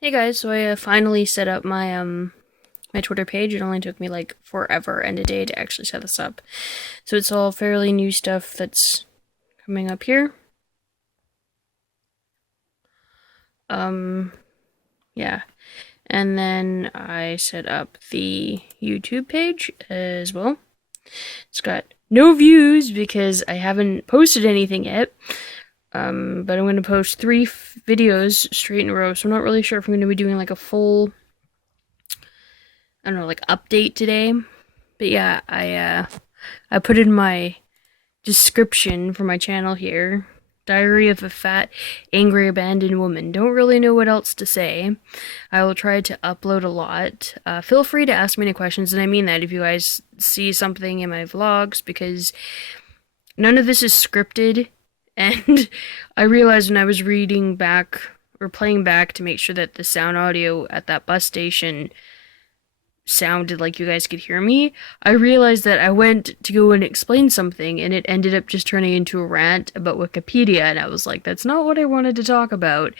Hey guys, so I finally set up my Twitter page. It only took me like forever and a day to actually set this up. So it's all fairly new stuff that's coming up here. Um yeah. And then I set up the YouTube page as well. It's got no views because I haven't posted anything yet. But I'm going to post three videos straight in a row, so I'm not really sure if I'm going to be doing like a full, I don't know, like update today. But yeah, I put in my description for my channel here. Diary of a Fat, Angry, Abandoned Woman. Don't really know what else to say. I will try to upload a lot. Feel free to ask me any questions, and I mean that if you guys see something in my vlogs, because none of this is scripted, and I realized when I was reading back, or playing back to make sure that the sound audio at that bus station sounded like you guys could hear me, I realized that I went to go and explain something and it ended up just turning into a rant about Wikipedia, and I was like, that's not what I wanted to talk about.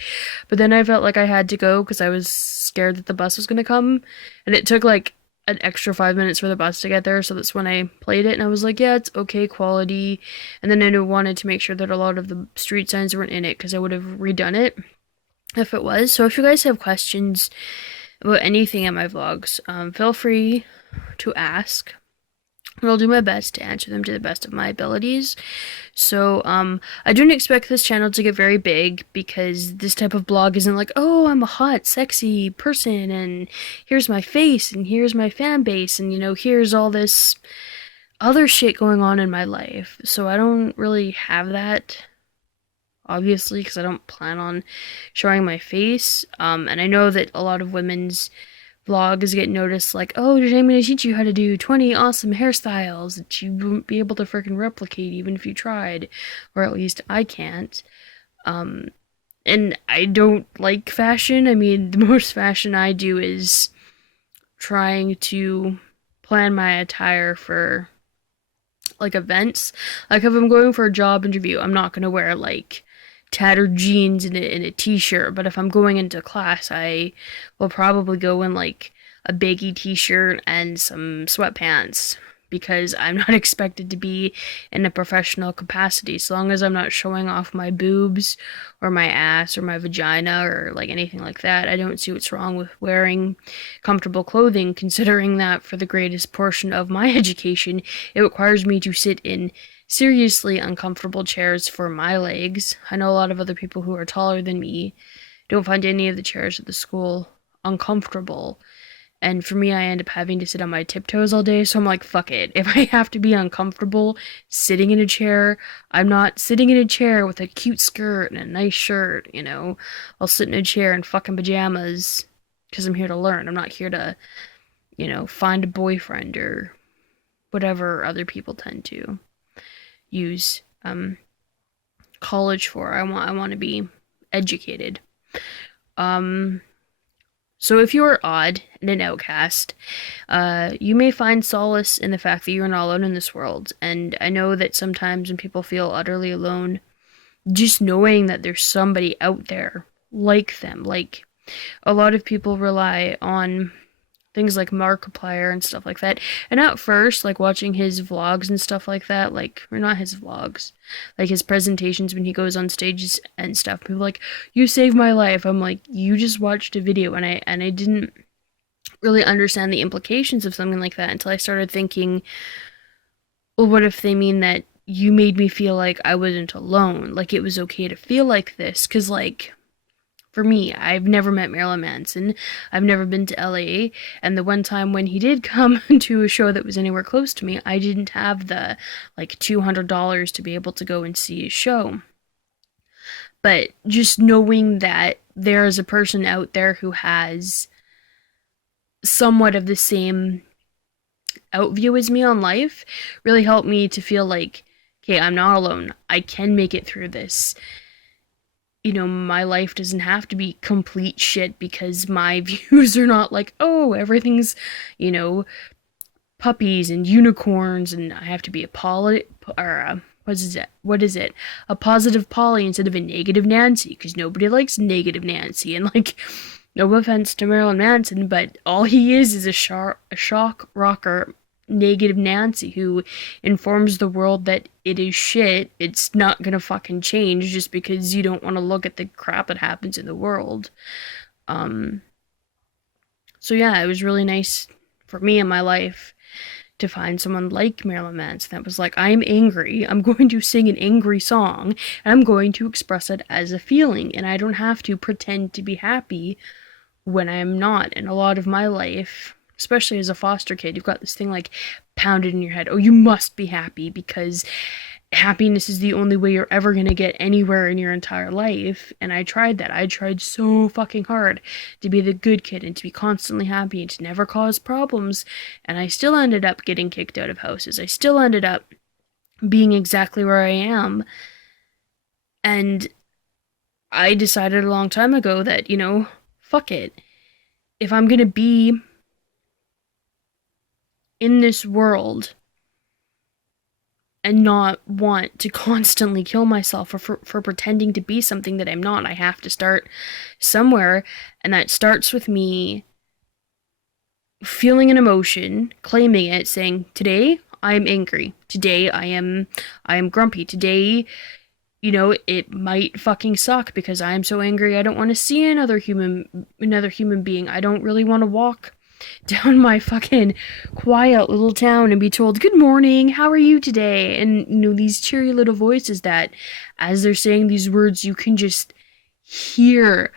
But then I felt like I had to go because I was scared that the bus was going to come, and it took like an extra 5 minutes for the bus to get there, so that's when I played it and I was like, yeah, it's okay quality. And then I wanted to make sure that a lot of the street signs weren't in it because I would have redone it if it was. So if you guys have questions about anything in my vlogs, feel free to ask. I'll do my best to answer them to the best of my abilities. So, I don't expect this channel to get very big because this type of blog isn't like, oh, I'm a hot, sexy person and here's my face and here's my fan base and, here's all this other shit going on in my life. So I don't really have that, obviously, because I don't plan on showing my face. And I know that a lot of women's vlogs get noticed like, oh, today I'm going to teach you how to do 20 awesome hairstyles that you wouldn't be able to freaking replicate even if you tried. Or at least I can't. And I don't like fashion. I mean, the most fashion I do is trying to plan my attire for like events. Like if I'm going for a job interview, I'm not going to wear like tattered jeans and a t-shirt, but if I'm going into class, I will probably go in like a baggy t-shirt and some sweatpants because I'm not expected to be in a professional capacity. So long as I'm not showing off my boobs or my ass or my vagina or like anything like that, I don't see what's wrong with wearing comfortable clothing, considering that for the greatest portion of my education, it requires me to sit in seriously uncomfortable chairs for my legs. I know a lot of other people who are taller than me don't find any of the chairs at the school uncomfortable. And for me, I end up having to sit on my tiptoes all day, so I'm like, fuck it. If I have to be uncomfortable sitting in a chair, I'm not sitting in a chair with a cute skirt and a nice shirt. I'll sit in a chair in fucking pajamas because I'm here to learn. I'm not here to, find a boyfriend or whatever other people tend to use college for. I want to be educated. So if you are odd and an outcast, you may find solace in the fact that you're not alone in this world. And I know that sometimes when people feel utterly alone, just knowing that there's somebody out there like them, like a lot of people rely on things like Markiplier and stuff like that. And at first, like watching his vlogs and stuff like that, or not his vlogs, like his presentations when he goes on stages and stuff, people are like, you saved my life. I'm like, you just watched a video, and I didn't really understand the implications of something like that until I started thinking, well, what if they mean that you made me feel like I wasn't alone, like it was okay to feel like this? Because for me, I've never met Marilyn Manson. I've never been to LA. And the one time when he did come to a show that was anywhere close to me, I didn't have the $200 to be able to go and see his show. But just knowing that there is a person out there who has somewhat of the same outview as me on life really helped me to feel like, okay, I'm not alone. I can make it through this. My life doesn't have to be complete shit because my views are not like, oh, everything's, puppies and unicorns, and I have to be a poly, or what is it? A positive Polly instead of a negative Nancy, because nobody likes negative Nancy. And No offense to Marilyn Manson, but all he is a shock rocker, negative Nancy, who informs the world that it is shit. It's not gonna fucking change just because you don't want to look at the crap that happens in the world. Um, so yeah, it was really nice for me in my life to find someone like Marilyn Manson that was like, I'm angry, I'm going to sing an angry song, and I'm going to express it as a feeling, and I don't have to pretend to be happy when I'm not. And a lot of my life, especially as a foster kid, you've got this thing like pounded in your head, oh, you must be happy because happiness is the only way you're ever going to get anywhere in your entire life. And I tried that. I tried so fucking hard to be the good kid and to be constantly happy and to never cause problems. And I still ended up getting kicked out of houses. I still ended up being exactly where I am. And I decided a long time ago that, fuck it. If I'm going to be in this world and not want to constantly kill myself for pretending to be something that I'm not, I have to start somewhere. And that starts with me feeling an emotion, claiming it, saying, today I'm angry. Today I am grumpy. Today, it might fucking suck because I am so angry I don't want to see another human being. I don't really want to walk down my fucking quiet little town and be told, good morning, how are you today? And, these cheery little voices that, as they're saying these words, you can just hear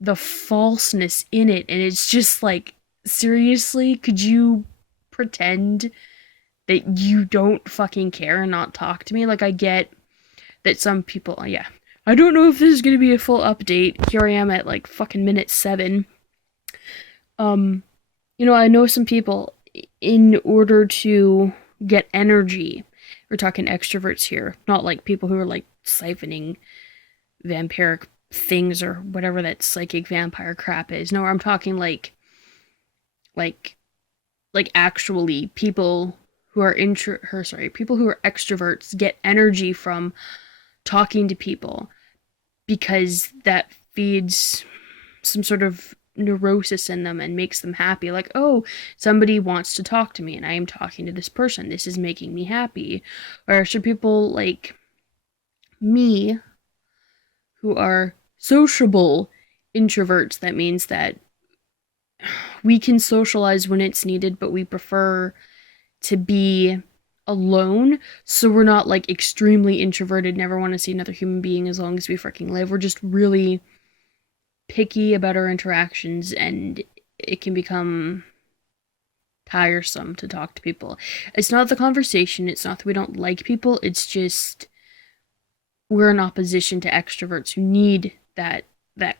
the falseness in it. And it's just like, seriously, could you pretend that you don't fucking care and not talk to me? Like, I get that some people, yeah. I don't know if this is gonna be a full update. Here I am at like fucking minute 7. I know some people, in order to get energy, we're talking extroverts here, not like people who are like siphoning vampiric things or whatever that psychic vampire crap is. No, I'm talking like actually people who are people who are extroverts get energy from talking to people because that feeds some sort of neurosis in them and makes them happy. Like, oh, somebody wants to talk to me and I am talking to this person. This is making me happy. Or should people like me, who are sociable introverts, that means that we can socialize when it's needed, but we prefer to be alone, so we're not like extremely introverted, never want to see another human being as long as we freaking live. We're just really picky about our interactions, and it can become tiresome to talk to people. It's not the conversation, it's not that we don't like people, it's just we're in opposition to extroverts who need that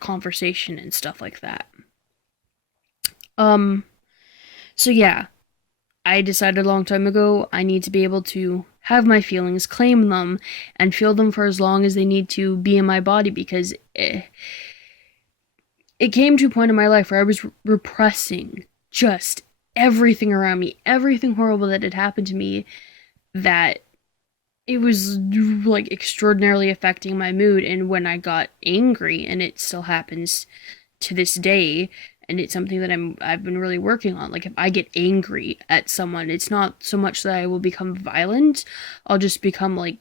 conversation and stuff like that. So yeah, I decided a long time ago I need to be able to have my feelings, claim them, and feel them for as long as they need to be in my body, because it came to a point in my life where I was repressing just everything around me, everything horrible that had happened to me, that it was like extraordinarily affecting my mood. And when I got angry, and it still happens to this day, and it's something that I've been really working on. Like, if I get angry at someone, it's not so much that I will become violent. I'll just become like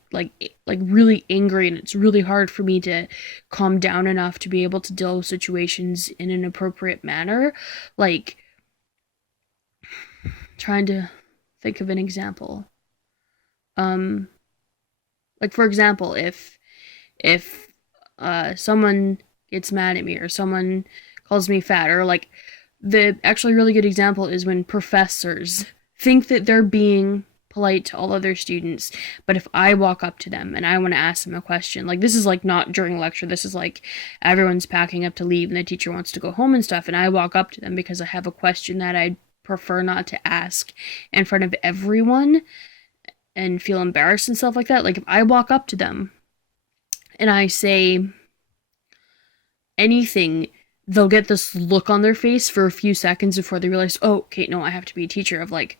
really angry, and it's really hard for me to calm down enough to be able to deal with situations in an appropriate manner. Like, trying to think of an example. Like, for example, if someone gets mad at me, or someone calls me fat, or like, the actually really good example is when professors think that they're being polite to all other students, but if I walk up to them and I want to ask them a question, like, this is like not during lecture, this is like everyone's packing up to leave and the teacher wants to go home and stuff, and I walk up to them because I have a question that I'd prefer not to ask in front of everyone and feel embarrassed and stuff like that. Like, if I walk up to them and I say anything, they'll get this look on their face for a few seconds before they realize, oh, okay, no, I have to be a teacher, of like,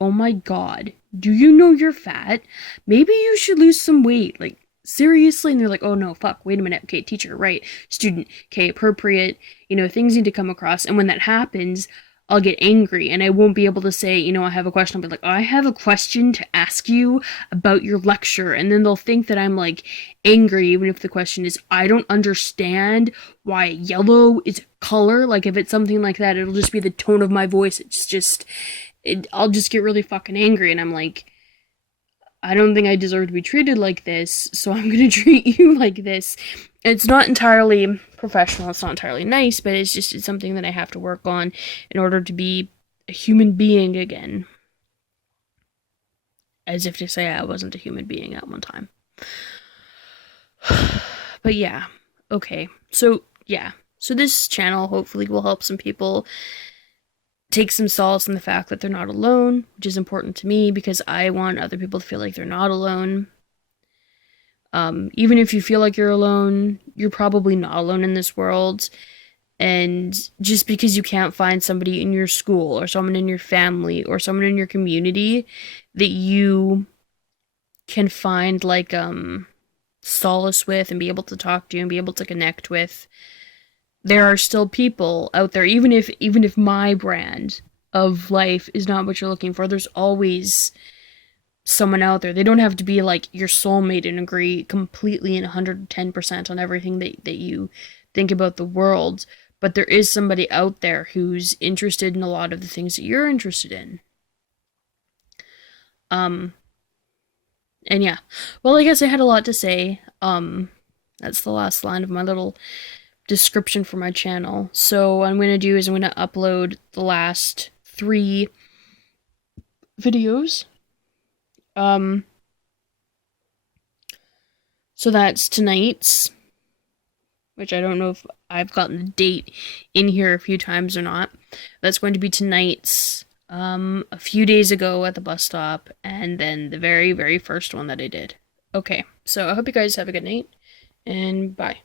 oh my god, do you know you're fat? Maybe you should lose some weight. Like, seriously? And they're like, oh no, fuck, wait a minute. Okay, teacher, right. Student, okay, appropriate. Things need to come across. And when that happens, I'll get angry and I won't be able to say, I have a question. I'll be like, I have a question to ask you about your lecture. And then they'll think that I'm like angry, even if the question is, I don't understand why yellow is a color. Like, if it's something like that, it'll just be the tone of my voice. I'll just get really fucking angry. And I'm like, I don't think I deserve to be treated like this, so I'm gonna treat you like this. It's not entirely professional, it's not entirely nice, but it's something that I have to work on in order to be a human being again. As if to say I wasn't a human being at one time. But yeah, okay. So, yeah. So this channel hopefully will help some people take some solace in the fact that they're not alone, which is important to me because I want other people to feel like they're not alone. Even if you feel like you're alone, you're probably not alone in this world. And just because you can't find somebody in your school or someone in your family or someone in your community that you can find like solace with and be able to talk to and be able to connect with, there are still people out there, even if my brand of life is not what you're looking for, there's always someone out there. They don't have to be like your soulmate and agree completely and 110% on everything that you think about the world, but there is somebody out there who's interested in a lot of the things that you're interested in. And yeah. Well, I guess I had a lot to say. That's the last line of my little description for my channel. So what I'm going to do is I'm going to upload the last 3 videos. So that's tonight's, which I don't know if I've gotten the date in here a few times or not. That's going to be tonight's, a few days ago at the bus stop, and then the very, very first one that I did. Okay, so I hope you guys have a good night, and bye.